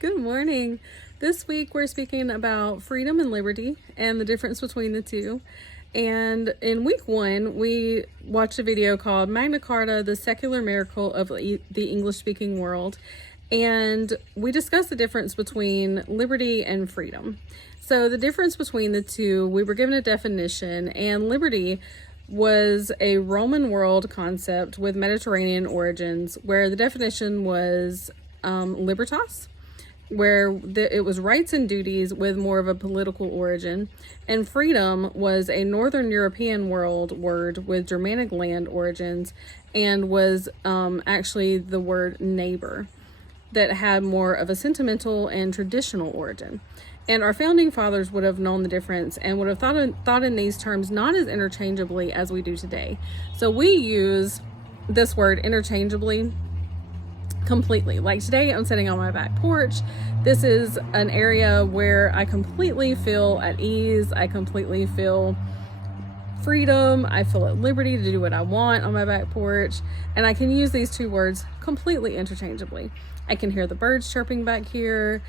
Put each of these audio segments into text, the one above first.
Good morning. This week we're speaking about freedom and liberty and the difference between the two. And in week one, we watched a video called Magna Carta, the Secular Miracle of the English-speaking World. And we discussed the difference between liberty and freedom. So the difference between the two, we were given a definition, and liberty was a Roman world concept with Mediterranean origins, where the definition was libertas, where it was rights and duties with more of a political origin, and freedom was a Northern European world word with Germanic land origins, and was actually the word neighbor that had more of a sentimental and traditional origin. And our founding fathers would have known the difference and would have thought in these terms not as interchangeably as we do today. So we use this word interchangeably completely. Like today, I'm sitting on my back porch. This is an area where I completely feel at ease. I completely feel freedom. I feel at liberty to do what I want on my back porch. And I can use these two words completely interchangeably. I can hear the birds chirping back here,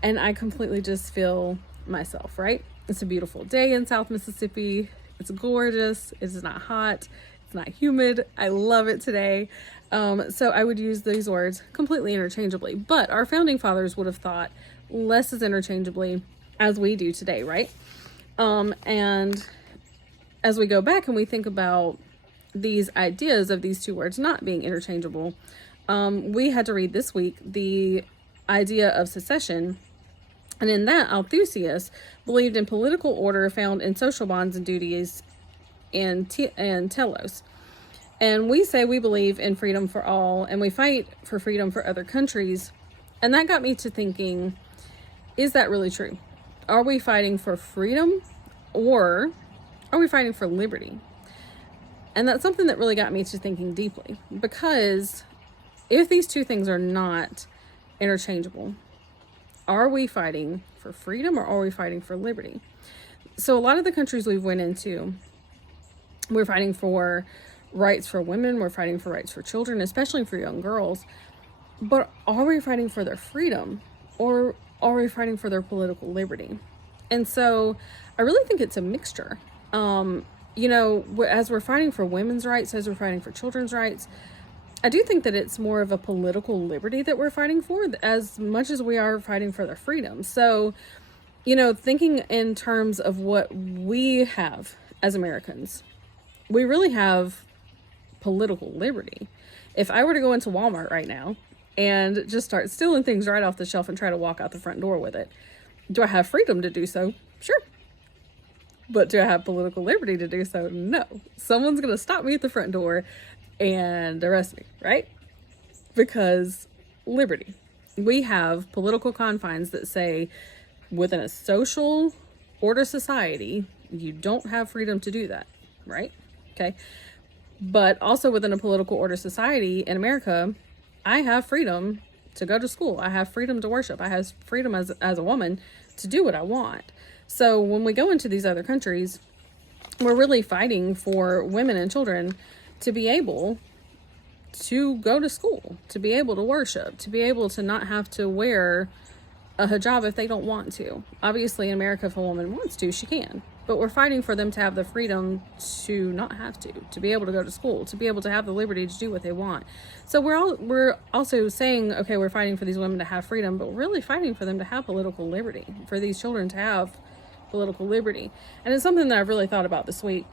and I completely just feel myself, right? It's a beautiful day in South Mississippi. It's gorgeous. It's not hot. It's not humid. I love it today. So I would use these words completely interchangeably, but our founding fathers would have thought less as interchangeably as we do today, right? And as we go back and we think about these ideas of these two words not being interchangeable, we had to read this week the idea of secession. And in that, Althusius believed in political order found in social bonds and duties and telos. And we say we believe in freedom for all, and we fight for freedom for other countries. And that got me to thinking, is that really true? Are we fighting for freedom, or are we fighting for liberty? And that's something that really got me to thinking deeply, because if these two things are not interchangeable, are we fighting for freedom or are we fighting for liberty? So a lot of the countries we've went into, we're fighting for rights for women, we're fighting for rights for children, especially for young girls. But are we fighting for their freedom, or are we fighting for their political liberty? And so I really think it's a mixture. As we're fighting for women's rights, as we're fighting for children's rights, I do think that it's more of a political liberty that we're fighting for as much as we are fighting for their freedom. So, thinking in terms of what we have as Americans, we really have political liberty. If I were to go into Walmart right now and just start stealing things right off the shelf and try to walk out the front door with it, do I have freedom to do so? Sure. But do I have political liberty to do so? No. Someone's going to stop me at the front door and arrest me, right? Because liberty. We have political confines that say within a social order society, you don't have freedom to do that, right? Okay. But also within a political order society in America, I have freedom to go to school. I have freedom to worship. I have freedom as a woman to do what I want. So when we go into these other countries, we're really fighting for women and children to be able to go to school, to be able to worship, to be able to not have to wear a hijab if they don't want to. Obviously, in America, if a woman wants to, she can. But we're fighting for them to have the freedom to not have to be able to go to school, to be able to have the liberty to do what they want. So we're also saying, okay, we're fighting for these women to have freedom, but we're really fighting for them to have political liberty, for these children to have political liberty. And it's something that I've really thought about this week.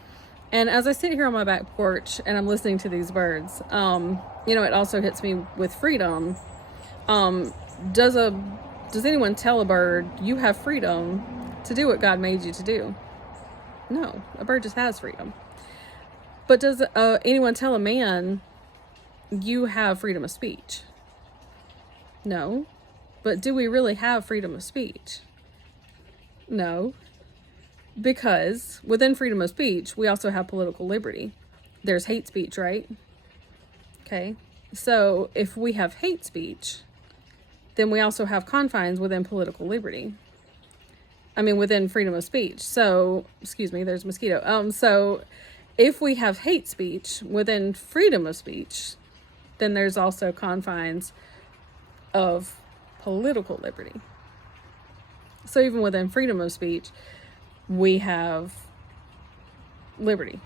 And as I sit here on my back porch and I'm listening to these birds, it also hits me with freedom. Does anyone tell a bird, you have freedom to do what God made you to do? No, a bird just has freedom. But does anyone tell a man, you have freedom of speech? No. But do we really have freedom of speech? No. Because within freedom of speech, we also have political liberty. There's hate speech, right? Okay. So if we have hate speech, then we also have confines within political liberty. Within freedom of speech. So, excuse me, there's a mosquito. So if we have hate speech within freedom of speech, then there's also confines of political liberty. So even within freedom of speech, we have liberty.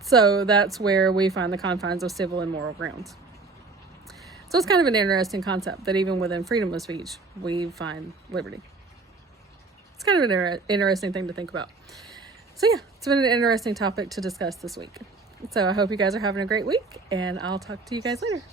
So that's where we find the confines of civil and moral grounds. So it's kind of an interesting concept that even within freedom of speech, we find liberty. It's kind of an interesting thing to think about. So yeah, it's been an interesting topic to discuss this week. So I hope you guys are having a great week, and I'll talk to you guys later.